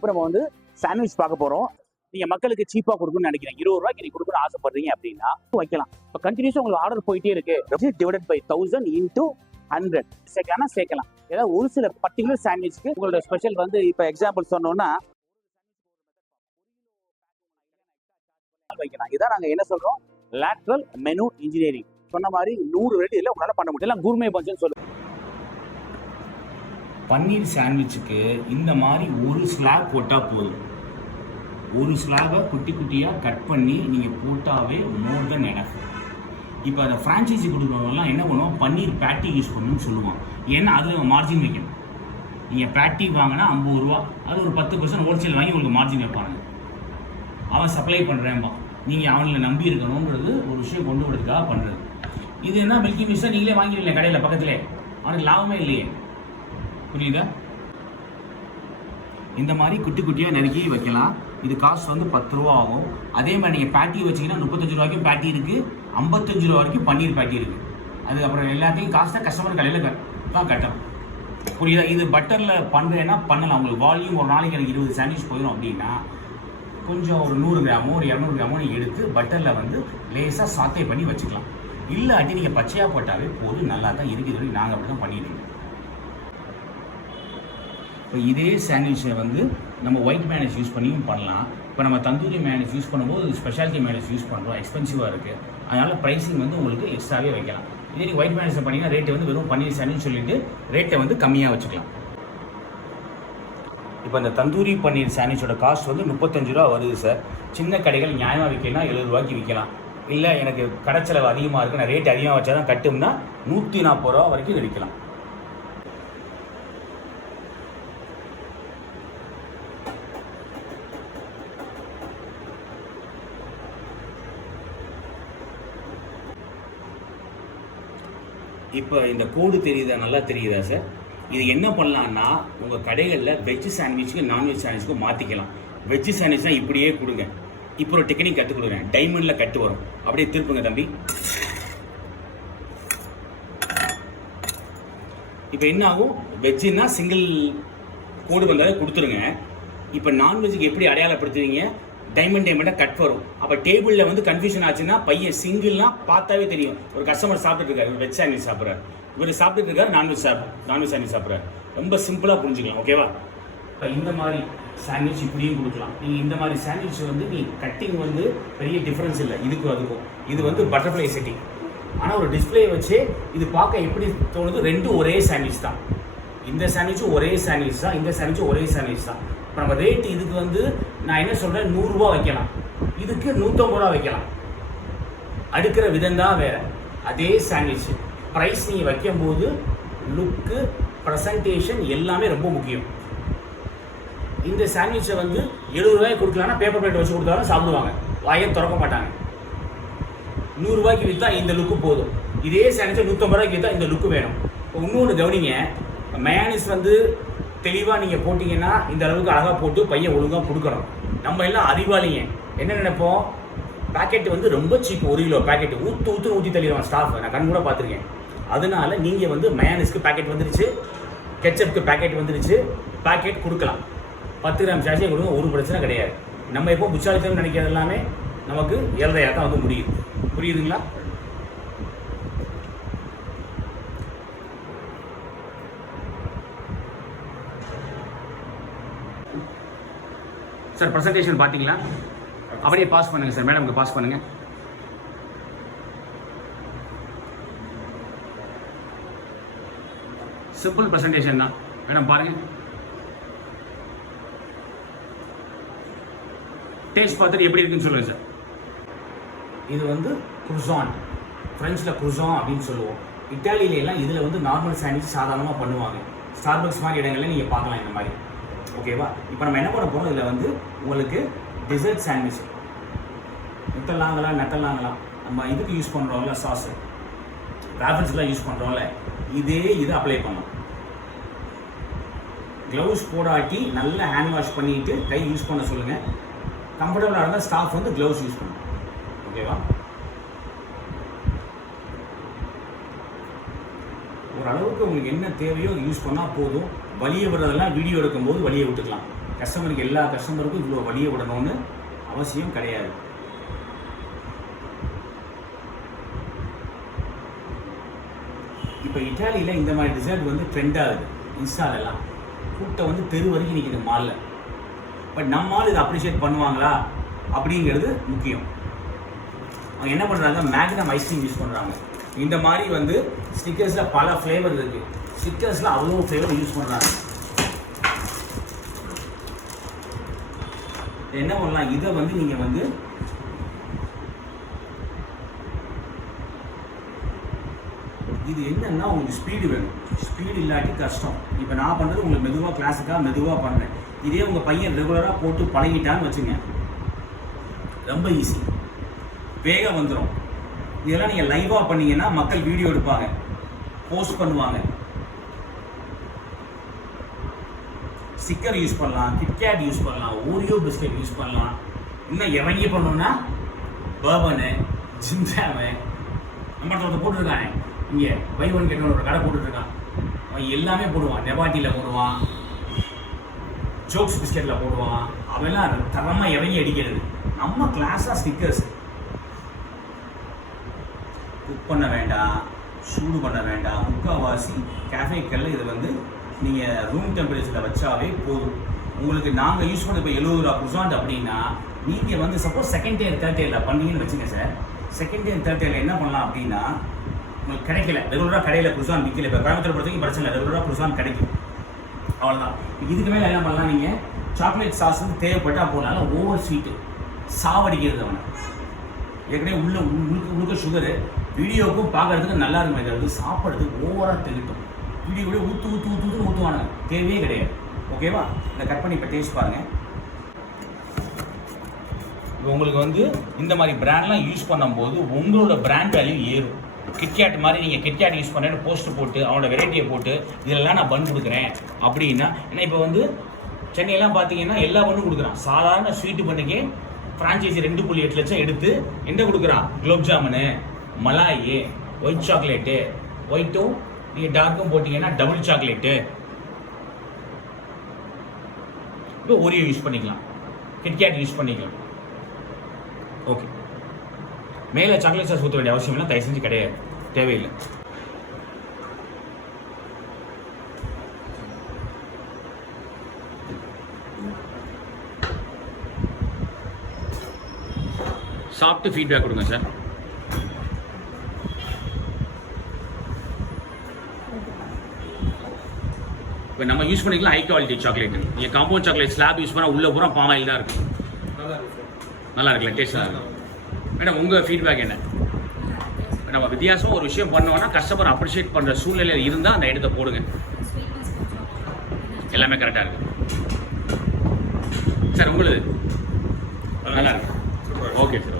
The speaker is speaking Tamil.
இப்போ நம்ம வந்து சாண்ட்விச் பார்க்க போறோம். நீங்க மக்களுக்கு சீப்பா கொடுக்கணும்னு நினைக்கிறீங்க, 20 ரூபாய்க்கு நீங்க கொடுக்கணும்னு ஆசைப்படுறீங்க அப்படின்னா வைக்கலாம். இப்போ கண்டினியூஸா உங்களுக்கு ஆர்டர் போயிட்டே இருக்கு, டிவைடட் பை 1000 into 100 சேர்க்கலாம். ஏதாவது ஒரு சில பர்டிகுலர் சாண்ட்விச்க்கு உங்களோட ஸ்பெஷல் வந்து இப்போ எக்ஸாம்பிள் சொன்னோம்னா வைக்கலாம். இதான் நாங்க என்ன சொல்றோம், லேட்ரல் மெனு இன்ஜினியரிங். சொன்ன மாதிரி 100 வெரைட்டில உங்களால பண்ண முடியும். எல்லாம் கூர்மே பஞ்சுன்னு சொல்லுங்க. பன்னீர் சாண்ட்விச்சுக்கு இந்த மாதிரி ஒரு ஸ்லாப் போட்டால் போதும். ஒரு ஸ்லாபை குட்டி குட்டியாக கட் பண்ணி நீங்கள் போட்டாவே மோர் தென் எனஃப். இப்போ அதை ஃப்ரான்ச்சைஸி கொடுக்குறவங்கலாம் என்ன பண்ணுவோம், பன்னீர் பேட்டி யூஸ் பண்ணணும்னு சொல்லுவான். ஏன்னா அதில் மார்ஜின் வைக்கணும். நீங்கள் பேட்டி வாங்கினா 50 ரூபா, அது ஒரு 10% ஹோல்சேல் வாங்கி உங்களுக்கு மார்ஜின் வைப்பாங்க. அவன் சப்ளை பண்ணுறேன்பா, நீங்கள் அவனில் நம்பி இருக்கணுன்றது ஒரு விஷயம் கொண்டு வரதுக்காக பண்ணுறது. இது என்ன மில்கி மிஸ்ஸாக நீங்களே வாங்கிடல கடையில் பக்கத்திலே, அவனுக்கு லாபமே இல்லையே. புரியுதா? இந்த மாதிரி குட்டி குட்டியாக நறுக்கி வைக்கலாம். இது காஸ்ட் வந்து 10 ரூபா ஆகும். அதே மாதிரி நீங்கள் பேட்டி வச்சிங்கன்னா 35 ரூபாய்க்கும் பேட்டி இருக்குது, 55 ரூபா வரைக்கும் பன்னீர் பேட்டி இருக்குது. அதுக்கப்புறம் எல்லாத்தையும் காஸ்ட்டாக கஸ்டமர் கடையில் தான் கட்டணும். புரியுதா? இது பட்டரில் பண்ணுறேன்னா பண்ணலாம். உங்களுக்கு வால்யூம் ஒரு நாளைக்கு எனக்கு 20 சாண்ட்விச் போயிடும் அப்படின்னா கொஞ்சம் ஒரு 100 கிராமோ ஒரு 200 கிராமோ நீங்கள் எடுத்து பட்டரில் வந்து லேசாக சாத்தே பண்ணி வச்சுக்கலாம். இல்லாட்டி நீங்கள் பச்சையாக போட்டாவே போதும், நல்லா தான் இருக்குது. நாங்கள் அப்படி தான் பண்ணிட்டு இருக்கோம். இப்போ இதே சாண்ட்விச்சை வந்து நம்ம ஒயிட் மேனேஜ் யூஸ் பண்ணியும் பண்ணலாம். இப்போ நம்ம தந்தூரி மேனேஜ் யூஸ் பண்ணும்போது ஸ்பெஷாலிட்டி மேனேஜ் யூஸ் பண்ணுறோம், எக்ஸ்பென்சிவாக இருக்குது. அதனால் ப்ரைஸிங் வந்து உங்களுக்கு எக்ஸ்ட்ராவே வைக்கலாம். இதே நீங்கள் ஒயிட் மேனேஜ் பண்ணிங்கன்னா ரேட்டு வந்து வெறும் பன்னீர் சாண்ட்விச் சொல்லிட்டு ரேட்டை வந்து கம்மியாக வச்சுக்கலாம். இப்போ இந்த தந்தூரி பன்னீர் சாண்ட்விச்சோட காஸ்ட் வந்து 35 ரூபா வருது சார். சின்ன கடைகள் நியாயமாக விற்கலாம் 70 ரூபாய்க்கு விற்கலாம். இல்லை எனக்கு கடைச்செலவு அதிகமாக இருக்குது, நான் ரேட் அதிகமாக வச்சா தான் கட்டும்னா 140 ரூபா வரைக்கும் விற்கலாம். இப்போ இந்த கோடு தெரியுதா, நல்லா தெரியுதா சார்? இது என்ன பண்ணலான்னா உங்கள் கடைகளில் வெஜ் சாண்ட்விச்சுக்கு நான்வெஜ் சாண்ட்விச்சுக்கு மாற்றிக்கலாம். வெஜ் சாண்ட்விச்னா இப்படியே கொடுங்க. இப்போ ஒரு டெக்னிக் கற்றுக் கொடுக்குறேன். டைமண்டில் கட்டு வரும், அப்படியே திருப்புங்க தம்பி. இப்போ என்ன ஆகும், வெஜ்ஜுன்னா சிங்கிள் கோடு வந்தாலே கொடுத்துருங்க. இப்போ நான்வெஜ்ஜுக்கு எப்படி அடையாளப்படுத்துவீங்க, டைமண்டாக கட் வரும். அப்போ டேபிளில் வந்து கன்ஃபியூஷன் ஆச்சுன்னா பையன் சிங்கிள்னா பார்த்தாவே தெரியும். ஒரு கஸ்டமர் சாப்பிட்டு இருக்காரு, வெஜ் சாண்ட்விச் சாப்பிட்றாரு, இவர் சாப்பிட்டு இருக்காரு நான்வெஜ் சாண்ட்விச் சாப்பிட்றாரு. ரொம்ப சிம்பிளாக புரிஞ்சுக்கலாம். ஓகேவா? இப்போ இந்த மாதிரி சாண்ட்விச் இப்படியும் கொடுக்கலாம். நீங்கள் இந்த மாதிரி சாண்ட்விச் வந்து கட்டிங் வந்து பெரிய டிஃப்ரென்ஸ் இல்லை இதுக்கும் அதுக்கும். இது வந்து பட்டர்ஃப்ளை செட்டிங். ஆனால் ஒரு டிஸ்பிளே வச்சு இது பார்க்க எப்படி தோணுது, ரெண்டும் ஒரே சாண்ட்விச் தான். இந்த சாண்ட்விச்சும் ஒரே சாண்ட்விச் தான், இந்த சாண்ட்விச்சும் ஒரே சாண்ட்விச் தான். இப்போ நம்ம ரேட்டு இதுக்கு வந்து நான் என்ன சொல்கிறேன், 100 ரூபா வைக்கலாம், இதுக்கு 150 ரூபா வைக்கலாம். அடுக்கிற விதம் தான் வேறு. அதே சாண்ட்விச் ப்ரைஸ் நீங்கள் வைக்கும்போது லுக்கு, ப்ரெசன்டேஷன் எல்லாமே ரொம்ப முக்கியம். இந்த சாண்ட்விச்சை வந்து 70 ரூபாய்க்கு கொடுக்கலான்னா பேப்பர் பிளேட் வச்சு கொடுத்தாலும் சாப்பிடுவாங்க, வாயை திறக்க மாட்டாங்க. 100 ரூபாய்க்கு விற்றா இந்த லுக்கு போதும். இதே சாண்ட்விச்சை 150 ரூபாய்க்கு விற்றா இந்த லுக்கு வேணும். இப்போ இன்னொன்று கவனிங்க, மயோனைஸ் வந்து தெளிவாக நீங்கள் போட்டிங்கன்னா இந்த அளவுக்கு அழகாக போட்டு பையன் ஒழுங்காக கொடுக்கணும். நம்ம எல்லாம் அறிவாளிங்க என்ன நினைப்போம், பேக்கெட் வந்து ரொம்ப சீப், 1 கிலோ பேக்கெட் ஊற்றி தள்ளிடுவான் ஸ்டாஃப். நான் கண் கூட பார்த்துருக்கேன். அதனால நீங்கள் வந்து மயோனைஸ்க்கு பேக்கெட் வந்துருச்சு, கெச்சப்புக்கு பேக்கெட் வந்துருச்சு, பேக்கெட் கொடுக்கலாம். 10 கிராம் சாஷே கொடுங்க, ஒரு பிரச்சனை கிடையாது. நம்ம எப்போ புச்சாலித்தனம் நினைக்கிறது எல்லாமே நமக்கு ஏழ்றையாக தான் வந்து முடியுது. புரியுதுங்களா? சார் ப்ரெசன்டேஷன் பார்த்தீங்களா? அப்படியே பாஸ் பண்ணுங்கள் சார், மேடம்க்கு பாஸ் பண்ணுங்கள். சிம்பிள் ப்ரெசன்டேஷன் தான் மேடம், பாருங்கள். டேஸ்ட் பார்த்துட்டு எப்படி இருக்குன்னு சொல்லுங்கள் சார். இது வந்து குருசான், ஃப்ரெஞ்சில் குருசான் அப்படின்னு சொல்லுவோம். இட்டாலியிலாம் இதில் வந்து நார்மல் சாண்ட்விச் சாதாரணமாக பண்ணுவாங்க. ஸ்டார்பக்ஸ் மாதிரி இடங்கள்ல நீங்கள் பார்க்கலாம் இந்த மாதிரி. ஓகேவா? இப்போ நம்ம என்ன பண்ண போகிறோம், இதில் வந்து உங்களுக்கு டெசர்ட் சாண்ட்விச் நெத்தலாங்கலாம் நம்ம இதுக்கு யூஸ் பண்ணுறோம்ல, சாஸு ராஃபிள்ஸ்லாம் யூஸ் பண்ணுறோம்ல, இது அப்ளை பண்ணலாம். க்ளவுஸ் போடாட்டி நல்லா ஹேண்ட் வாஷ் பண்ணிவிட்டு கை யூஸ் பண்ண சொல்லுங்கள். கம்ஃபர்டபுளாக இருந்தால் ஸ்டாஃப் வந்து க்ளவுஸ் யூஸ் பண்ணுங்க. ஓகேவா? ஓரளவுக்கு உங்களுக்கு என்ன தேவையோ யூஸ் பண்ணால் போதும். வலியை விடுறதெல்லாம் வீடியோ எடுக்கும்போது வலியை விட்டுக்கலாம். கஸ்டமருக்கு எல்லா கஸ்டமருக்கும் இவ்வளோ வழியை விடணும்னு அவசியம் கிடையாது. இப்போ இட்டாலியில் இந்த மாதிரி டிசர்ட் வந்து ட்ரெண்ட் ஆகுது. இன்ஸ்டாலெல்லாம் கூட்டம் வந்து தெரு வரைக்கும் நிற்கிது மாலில். பட் நம்மால் இதை அப்ரிஷியேட் பண்ணுவாங்களா அப்படிங்கிறது முக்கியம். அவங்க என்ன பண்ணுறாங்க, மேக்னம் ஐஸ்கிரீம் யூஸ் பண்ணுறாங்க. இந்த மாதிரி வந்து ஸ்டிக்கர்ஸில் பல ஃப்ளேவர் இருக்குது. ஸ்டிக்கர்ஸில் அவ்வளோ ஃப்ளேவர் யூஸ் பண்ணுறாங்க. என்ன பண்ணலாம், இதை வந்து நீங்கள் வந்து இது என்னன்னா உங்களுக்கு ஸ்பீடு வேணும். ஸ்பீடு இல்லாட்டி கஷ்டம். இப்போ நான் பண்ணுறது உங்களுக்கு மெதுவாக கிளாஸுக்காக மெதுவாக பண்ணுறேன். இதே உங்கள் பையன் ரெகுலராக போட்டு பழகிட்டான்னு வச்சுங்க, ரொம்ப ஈஸி, வேகம் வந்துடும். இதெல்லாம் நீங்கள் லைவாக பண்ணீங்கன்னா மக்கள் வீடியோ எடுப்பாங்க, போஸ்ட் பண்ணுவாங்க. ஸ்டிக்கர் யூஸ் பண்ணலாம், கிட்கேட் யூஸ் பண்ணலாம், ஓரியோ பிஸ்கட் யூஸ் பண்ணலாம். இன்னும் இறங்கி பண்ணோம்னா பர்பனு, ஜிம்ஜாமு, நம்ம ஒருத்தர் போட்டுருக்காங்க இங்கே பை ஒன் கெட் ஒன் ஒரு கடை போட்டுட்ருக்கான். அவன் எல்லாமே போடுவான். நெபாட்டியில் போடுவான், ஜோக்ஸ் பிஸ்கெட்டில் போடுவான். அவெல்லாம் தரமாக இறங்கி அடிக்கிறது. நம்ம கிளாஸாக ஸ்டிக்கர்ஸ் குக் பண்ண வேண்டாம், சூடு பண்ண வேண்டாம். முக்கால்வாசி கேஃபேக்களில் இதை வந்து நீங்கள் ரூம் டெம்பரேச்சரில் வச்சாவே போதும். உங்களுக்கு நாங்கள் யூஸ் பண்ண இப்போ 70 ரூபா குசாண்ட் அப்படின்னா, நீங்கள் வந்து சப்போஸ் செகண்ட் இயர் தேர்ட் இயரில் பண்ணீங்கன்னு வச்சுங்க சார். செகண்ட் இயர் தேர்ட் இயரில் என்ன பண்ணலாம் அப்படின்னா, உங்களுக்கு கிடைக்கல ரெகுலராக கடையில் குசான் விற்கல. இப்போ கோயம்புத்தூர் பொறுத்தவரைக்கும் பிரச்சனை இல்லை, ரெகுலராக குசான் கிடைக்கும், அவ்வளோதான். இதுக்கு மேலே என்ன பண்ணலாம், நீங்கள் சாக்லேட் சாஸ் வந்து தேவைப்பட்டால் போனாலும் ஓவர் ஸ்வீட்டு சாவடிக்கிறது அவனை. ஏற்கனவே உள்ள சுகரு வீடியோவுக்கும் பார்க்கறதுக்கு நல்லா இருக்குமே, தவிர சாப்பிட்றதுக்கு ஓவராக தெளிட்டும். வீடியோ கூட ஊற்றுன்னு ஊற்றுவானுங்க, தேவையே கிடையாது. ஓகேவா? இதை கட் பண்ணி இப்போ டேஸ்ட் பாருங்கள். இப்போ உங்களுக்கு வந்து இந்த மாதிரி பிராண்ட்லாம் யூஸ் பண்ணும்போது உங்களோட பிராண்ட் வேல்யூ ஏறும். கிட்கேட் மாதிரி நீங்கள் கிட்கேட் யூஸ் பண்ணுறேன்னு போஸ்ட் போட்டு அவனோட வெரைட்டியை போட்டு இதெல்லாம் நான் பன் கொடுக்குறேன் அப்படின்னா, ஏன்னா இப்போ வந்து சென்னையெல்லாம் பார்த்தீங்கன்னா எல்லா பண்ணும் கொடுக்குறான். சாதாரண ஸ்வீட்டு பண்ணுக்கே ஃப்ரான்ச்சைஸி 2.8 லட்சம் எடுத்து என்ன கொடுக்குறான், குலோப் ஜாமுனு, மலாயி, ஒயிட் சாக்லேட்டு, ஒயிட்டும் நீங்கள் டார்க்கும் போட்டிங்கன்னா டபுள் சாக்லேட்டு. இப்போ ஓரியோ யூஸ் பண்ணிக்கலாம், கிட்கேட் யூஸ் பண்ணிக்கலாம். ஓகே, மேலே சாக்லேட் சாஸ் ஊற்ற வேண்டிய அவசியம் இல்லை, தயவு செஞ்சு கிடையாது, தேவையில்லை. சாப்பிட்டு ஃபீட்பேக் கொடுங்க சார். இப்போ நம்ம யூஸ் பண்ணிக்கலாம் ஹை குவாலிட்டி சாக்லேட். நீங்கள் காம்பவுண்ட் சாக்லேட் ஸ்லாப் யூஸ் பண்ணால் உள்ளே பூரா பாம் ஆயில் தான் இருக்கும். நல்லா இருக்குல்ல, டேஸ்ட்டாக இருக்கும். மேடம் உங்கள் ஃபீட்பேக் என்ன? நம்ம வித்தியாசம் ஒரு விஷயம் பண்ணோன்னா கஸ்டமர் அப்ரிஷியேட் பண்ணுற சூழ்நிலையில் இருந்தால் அந்த இடத்த போடுங்க. எல்லாமே கரெக்டாக இருக்கு சார். உங்களுக்கு நல்லா இருக்கு. Okay sir.